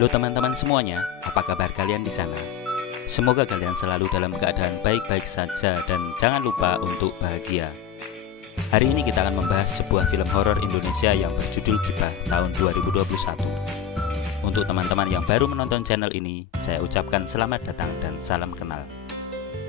Halo teman-teman semuanya, apa kabar kalian di sana? Semoga kalian selalu dalam keadaan baik-baik saja dan jangan lupa untuk bahagia. Hari ini kita akan membahas sebuah film horor Indonesia yang berjudul Gibah tahun 2021. Untuk teman-teman yang baru menonton channel ini, saya ucapkan selamat datang dan salam kenal.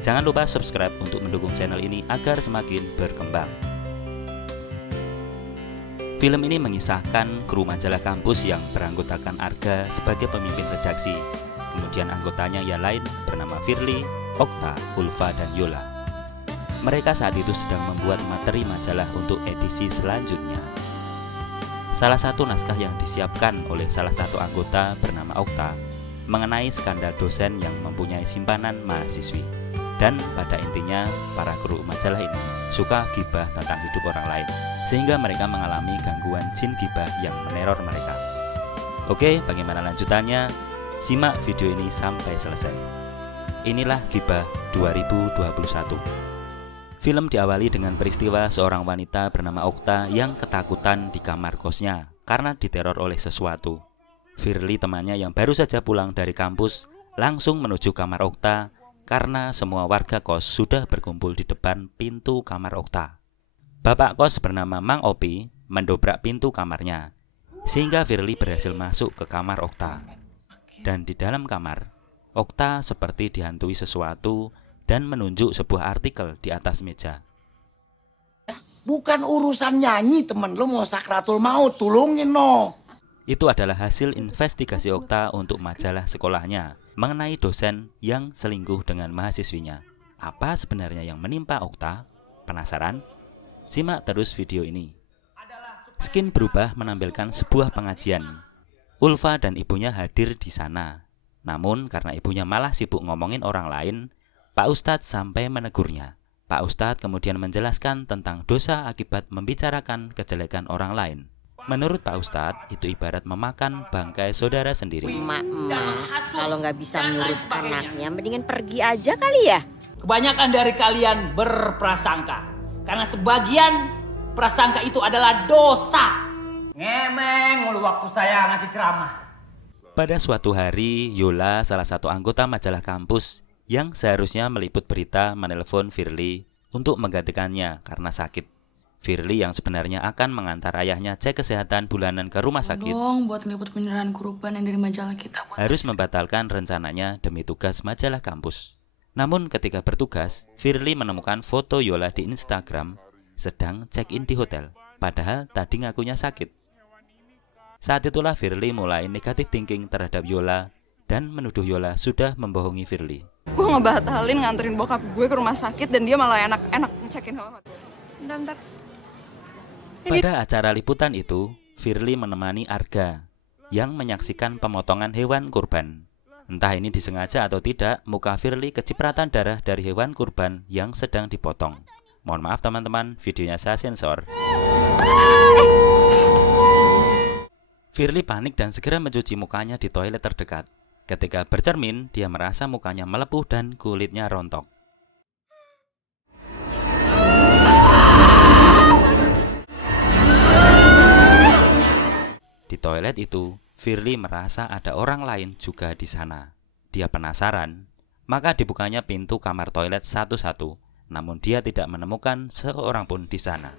Jangan lupa subscribe untuk mendukung channel ini agar semakin berkembang. Film ini mengisahkan kru majalah kampus yang beranggotakan Arga sebagai pemimpin redaksi. Kemudian anggotanya yang lain bernama Firly, Okta, Ulfa, dan Yola. Mereka saat itu sedang membuat materi majalah untuk edisi selanjutnya. Salah satu naskah yang disiapkan oleh salah satu anggota bernama Okta mengenai skandal dosen yang mempunyai simpanan mahasiswi. Dan pada intinya, para kru majalah ini suka gibah tentang hidup orang lain, sehingga mereka mengalami gangguan jin gibah yang meneror mereka. Oke, bagaimana lanjutannya? Simak video ini sampai selesai. Inilah Gibah 2021. Film diawali dengan peristiwa seorang wanita bernama Okta yang ketakutan di kamar kosnya karena diteror oleh sesuatu. Firly, temannya yang baru saja pulang dari kampus, langsung menuju kamar Okta karena semua warga kos sudah berkumpul di depan pintu kamar Okta. Bapak kos bernama Mang Opi mendobrak pintu kamarnya, sehingga Firly berhasil masuk ke kamar Okta. Dan di dalam kamar, Okta seperti dihantui sesuatu dan menunjuk sebuah artikel di atas meja. Bukan urusan nyanyi, temen lo mau sakratul maut, tulungin no. Itu adalah hasil investigasi Okta untuk majalah sekolahnya mengenai dosen yang selingkuh dengan mahasiswinya. Apa sebenarnya yang menimpa Okta? Penasaran? Simak terus video ini. Skin berubah menampilkan sebuah pengajian. Ulfa dan ibunya hadir di sana. Namun karena ibunya malah sibuk ngomongin orang lain, Pak Ustadz sampai menegurnya. Pak Ustadz kemudian menjelaskan tentang dosa akibat membicarakan kejelekan orang lain. Menurut Pak Ustadz, itu ibarat memakan bangkai saudara sendiri. Emak-emak, kalau nggak bisa mengurus anaknya, mendingan pergi aja kali ya. Kebanyakan dari kalian berprasangka, karena sebagian prasangka itu adalah dosa. Ngemeng mulu waktu saya ngasih ceramah. Pada suatu hari, Yola, salah satu anggota majalah kampus yang seharusnya meliput berita, menelpon Firly untuk menggantikannya karena sakit. Firly yang sebenarnya akan mengantar ayahnya cek kesehatan bulanan ke rumah sakit, buat ngeliput penyerahan kurban yang dari majalah kita. harus membatalkan rencananya demi tugas majalah kampus. Namun ketika bertugas, Firly menemukan foto Yola di Instagram sedang check-in di hotel, padahal tadi ngakunya sakit. Saat itulah Firly mulai negatif thinking terhadap Yola dan menuduh Yola sudah membohongi Firly. Gue ngebatalin nganterin bokap gue ke rumah sakit dan dia malah enak-enak ngecekin hotel. Bentar. Pada acara liputan itu, Firly menemani Arga yang menyaksikan pemotongan hewan kurban. Entah ini disengaja atau tidak, muka Firly kecipratan darah dari hewan kurban yang sedang dipotong. Mohon maaf teman-teman, videonya saya sensor. Firly panik dan segera mencuci mukanya di toilet terdekat. Ketika bercermin, dia merasa mukanya melepuh dan kulitnya rontok. Di toilet itu, Firly merasa ada orang lain juga di sana. Dia penasaran, maka dibukanya pintu kamar toilet satu-satu, namun dia tidak menemukan seorang pun di sana.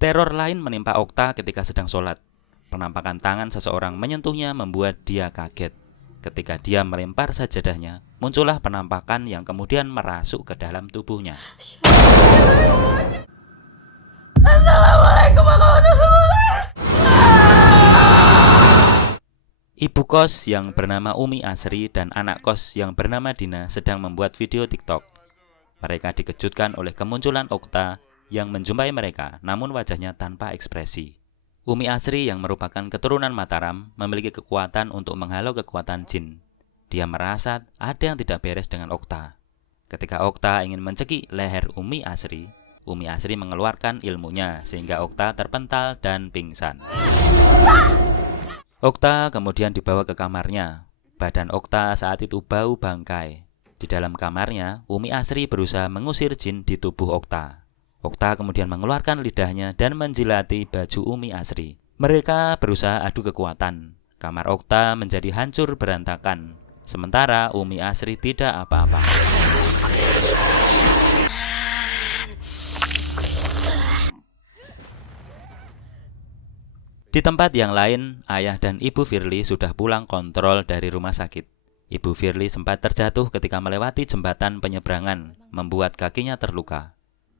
Teror lain menimpa Okta ketika sedang sholat. Penampakan tangan seseorang menyentuhnya membuat dia kaget. Ketika dia melempar sajadahnya, muncullah penampakan yang kemudian merasuk ke dalam tubuhnya. Assalamualaikum warahmatullahi. Ibu kos yang bernama Umi Asri dan anak kos yang bernama Dina sedang membuat video TikTok. Mereka dikejutkan oleh kemunculan Okta yang menjumpai mereka, namun wajahnya tanpa ekspresi. Umi Asri yang merupakan keturunan Mataram memiliki kekuatan untuk menghalau kekuatan jin. Dia merasa ada yang tidak beres dengan Okta. Ketika Okta ingin mencekik leher Umi Asri mengeluarkan ilmunya sehingga Okta terpental dan pingsan. Okta kemudian dibawa ke kamarnya. Badan Okta saat itu bau bangkai. Di dalam kamarnya, Umi Asri berusaha mengusir jin di tubuh Okta. Okta kemudian mengeluarkan lidahnya dan menjilati baju Umi Asri. Mereka berusaha adu kekuatan. Kamar Okta menjadi hancur berantakan. Sementara Umi Asri tidak apa-apa. Di tempat yang lain, ayah dan ibu Firly sudah pulang kontrol dari rumah sakit. Ibu Firly sempat terjatuh ketika melewati jembatan penyeberangan, membuat kakinya terluka.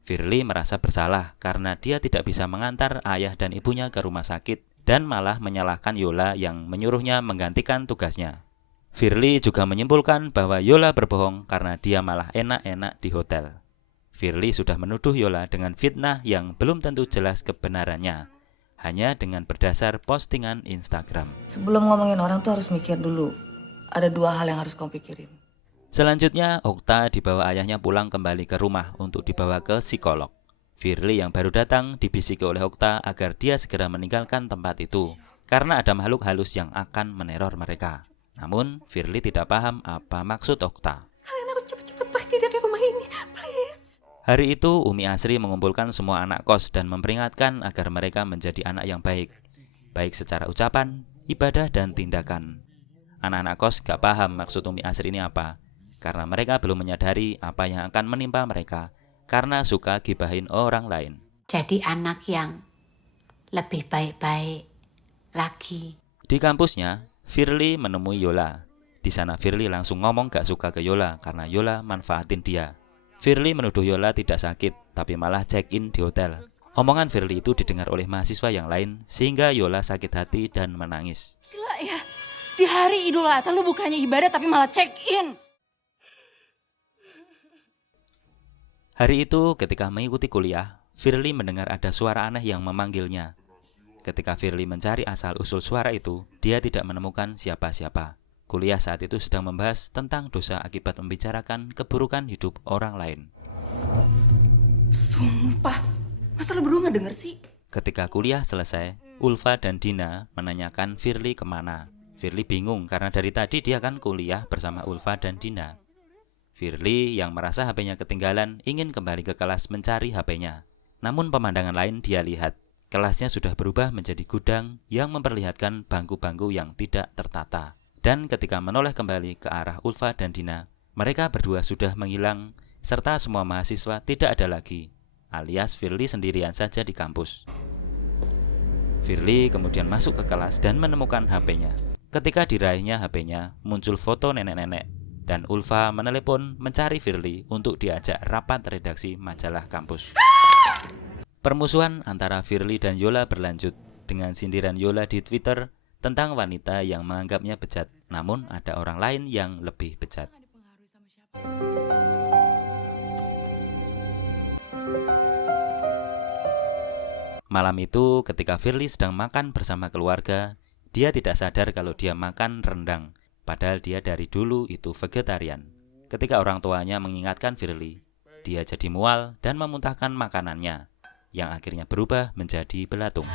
Firly merasa bersalah karena dia tidak bisa mengantar ayah dan ibunya ke rumah sakit dan malah menyalahkan Yola yang menyuruhnya menggantikan tugasnya. Firly juga menyimpulkan bahwa Yola berbohong karena dia malah enak-enak di hotel. Firly sudah menuduh Yola dengan fitnah yang belum tentu jelas kebenarannya, hanya dengan berdasar postingan Instagram. Sebelum ngomongin orang tuh harus mikir dulu. Ada 2 hal yang harus kamu pikirin. Selanjutnya, Okta dibawa ayahnya pulang kembali ke rumah untuk dibawa ke psikolog. Firly yang baru datang dibisiki oleh Okta agar dia segera meninggalkan tempat itu, karena ada makhluk halus yang akan meneror mereka. Namun, Firly tidak paham apa maksud Okta. Kalian harus cepet-cepet pergi dari rumah ini, please. Hari itu, Umi Asri mengumpulkan semua anak kos dan memperingatkan agar mereka menjadi anak yang baik secara ucapan, ibadah, dan tindakan. Anak-anak kos gak paham maksud Umi Asri ini apa, karena mereka belum menyadari apa yang akan menimpa mereka, karena suka gibahin orang lain. Jadi anak yang lebih baik-baik lagi. Di kampusnya, Firly menemui Yola. Di sana Firly langsung ngomong gak suka ke Yola karena Yola manfaatin dia. Firly menuduh Yola tidak sakit, tapi malah check-in di hotel. Omongan Firly itu didengar oleh mahasiswa yang lain, sehingga Yola sakit hati dan menangis. Gila ya, di hari Idul Adha lu bukannya ibadah tapi malah check-in. Hari itu ketika mengikuti kuliah, Firly mendengar ada suara aneh yang memanggilnya. Ketika Firly mencari asal-usul suara itu, dia tidak menemukan siapa-siapa. Kuliah saat itu sedang membahas tentang dosa akibat membicarakan keburukan hidup orang lain. Sumpah, masa lu berdua gak denger sih? Ketika kuliah selesai, Ulfa dan Dina menanyakan Firly kemana. Firly bingung karena dari tadi dia kan kuliah bersama Ulfa dan Dina. Firly yang merasa HP-nya ketinggalan ingin kembali ke kelas mencari HP-nya. Namun pemandangan lain dia lihat. Kelasnya sudah berubah menjadi gudang yang memperlihatkan bangku-bangku yang tidak tertata. Dan ketika menoleh kembali ke arah Ulfa dan Dina, mereka berdua sudah menghilang serta semua mahasiswa tidak ada lagi, alias Firly sendirian saja di kampus. Firly kemudian masuk ke kelas dan menemukan HP-nya. Ketika diraihnya HP-nya, muncul foto nenek-nenek dan Ulfa menelepon mencari Firly untuk diajak rapat redaksi majalah kampus. Permusuhan antara Firly dan Yola berlanjut dengan sindiran Yola di Twitter tentang wanita yang menganggapnya bejat, namun ada orang lain yang lebih bejat. Malam itu ketika Firly sedang makan bersama keluarga, dia tidak sadar kalau dia makan rendang, padahal dia dari dulu itu vegetarian. Ketika orang tuanya mengingatkan Firly, dia jadi mual dan memuntahkan makanannya, yang akhirnya berubah menjadi belatung.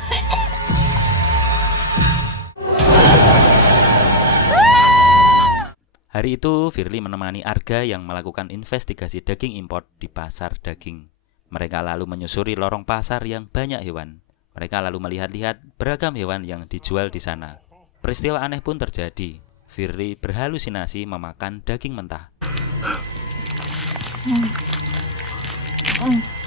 Hari itu Firly menemani Arga yang melakukan investigasi daging impor di pasar daging. Mereka lalu menyusuri lorong pasar yang banyak hewan. Mereka lalu melihat-lihat beragam hewan yang dijual di sana. Peristiwa aneh pun terjadi. Firly berhalusinasi memakan daging mentah.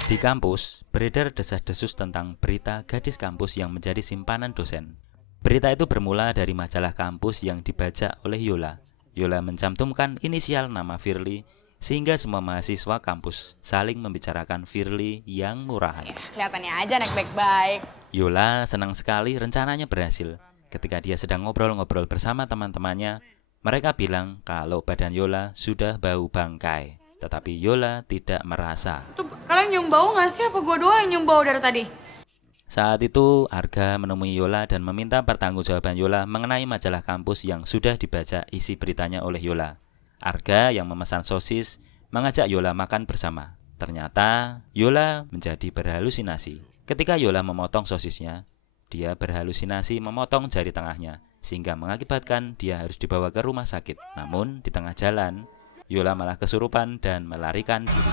Di kampus, beredar desas-desus tentang berita gadis kampus yang menjadi simpanan dosen. Berita itu bermula dari majalah kampus yang dibajak oleh Yola. Yola mencantumkan inisial nama Firly, sehingga semua mahasiswa kampus saling membicarakan Firly yang murahan. Kelihatannya aja anak baik-baik. Yola senang sekali rencananya berhasil. Ketika dia sedang ngobrol-ngobrol bersama teman-temannya, mereka bilang kalau badan Yola sudah bau bangkai. Tetapi Yola tidak merasa. Tuh, kalian nyium bau gak sih? Apa gue doang yang nyium bau dari tadi? Saat itu, Arga menemui Yola dan meminta pertanggungjawaban Yola mengenai majalah kampus yang sudah dibaca isi beritanya oleh Yola. Arga yang memesan sosis mengajak Yola makan bersama. Ternyata, Yola menjadi berhalusinasi. Ketika Yola memotong sosisnya, dia berhalusinasi memotong jari tengahnya, sehingga mengakibatkan dia harus dibawa ke rumah sakit. Namun, di tengah jalan, Yola malah kesurupan dan melarikan diri.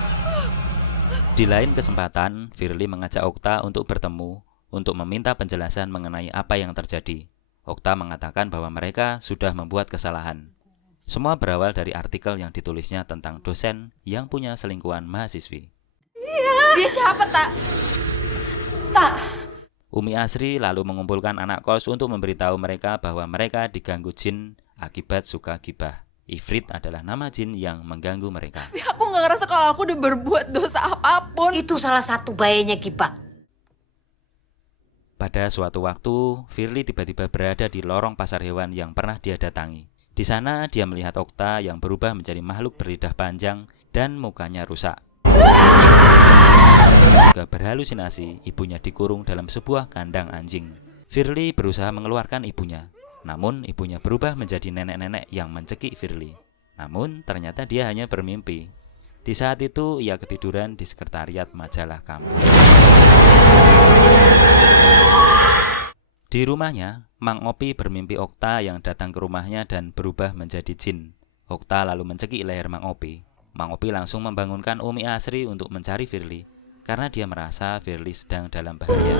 Di lain kesempatan, Firly mengajak Okta untuk bertemu untuk meminta penjelasan mengenai apa yang terjadi. Okta mengatakan bahwa mereka sudah membuat kesalahan. Semua berawal dari artikel yang ditulisnya tentang dosen yang punya selingkuhan mahasiswi. Dia siapa, Tak? Tak. Umi Asri lalu mengumpulkan anak kos untuk memberitahu mereka bahwa mereka diganggu jin akibat suka gibah. Ifrit adalah nama jin yang mengganggu mereka. Tapi aku nggak ngerasa kalau aku udah berbuat dosa apapun. Itu salah satu bahayanya gibah. Pada suatu waktu, Firly tiba-tiba berada di lorong pasar hewan yang pernah dia datangi. Di sana dia melihat Okta yang berubah menjadi makhluk berlidah panjang dan mukanya rusak. Juga berhalusinasi, ibunya dikurung dalam sebuah kandang anjing. Firly berusaha mengeluarkan ibunya, namun ibunya berubah menjadi nenek-nenek yang mencekik Firly. Namun ternyata dia hanya bermimpi. Di saat itu ia ketiduran di sekretariat majalah kampus. Di rumahnya, Mang Opi bermimpi Okta yang datang ke rumahnya dan berubah menjadi jin. Okta lalu mencekik leher Mang Opi. Mang Opi langsung membangunkan Umi Asri untuk mencari Firly, karena dia merasa Firly sedang dalam bahaya.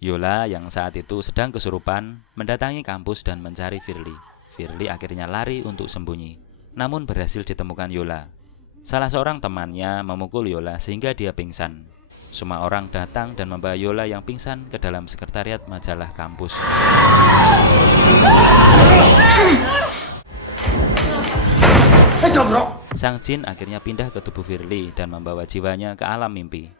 Yola yang saat itu sedang kesurupan mendatangi kampus dan mencari Firly. Firly akhirnya lari untuk sembunyi, namun berhasil ditemukan Yola. Salah seorang temannya memukul Yola sehingga dia pingsan. Semua orang datang dan membawa Yola yang pingsan ke dalam sekretariat majalah kampus. Sang jin akhirnya pindah ke tubuh Firly dan membawa jiwanya ke alam mimpi.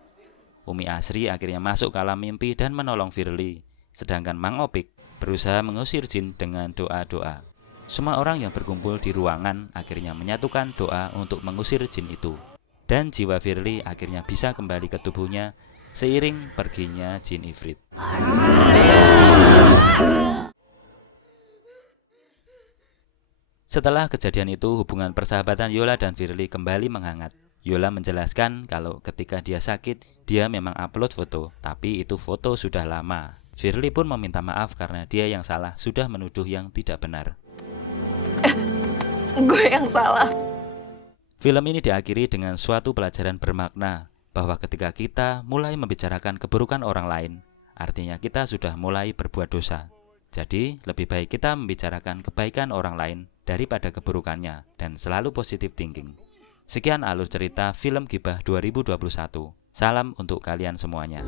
Umi Asri akhirnya masuk ke alam mimpi dan menolong Firly, sedangkan Mang Opik berusaha mengusir jin dengan doa-doa. Semua orang yang berkumpul di ruangan akhirnya menyatukan doa untuk mengusir jin itu. Dan jiwa Firly akhirnya bisa kembali ke tubuhnya seiring perginya jin Ifrit. Setelah kejadian itu, hubungan persahabatan Yola dan Firly kembali menghangat. Yola menjelaskan kalau ketika dia sakit, dia memang upload foto, tapi itu foto sudah lama. Firly pun meminta maaf karena dia yang salah sudah menuduh yang tidak benar. Gue yang salah. Film ini diakhiri dengan suatu pelajaran bermakna bahwa ketika kita mulai membicarakan keburukan orang lain, artinya kita sudah mulai berbuat dosa. Jadi, lebih baik kita membicarakan kebaikan orang lain daripada keburukannya dan selalu positive thinking. Sekian alur cerita film Gibah 2021. Salam untuk kalian semuanya.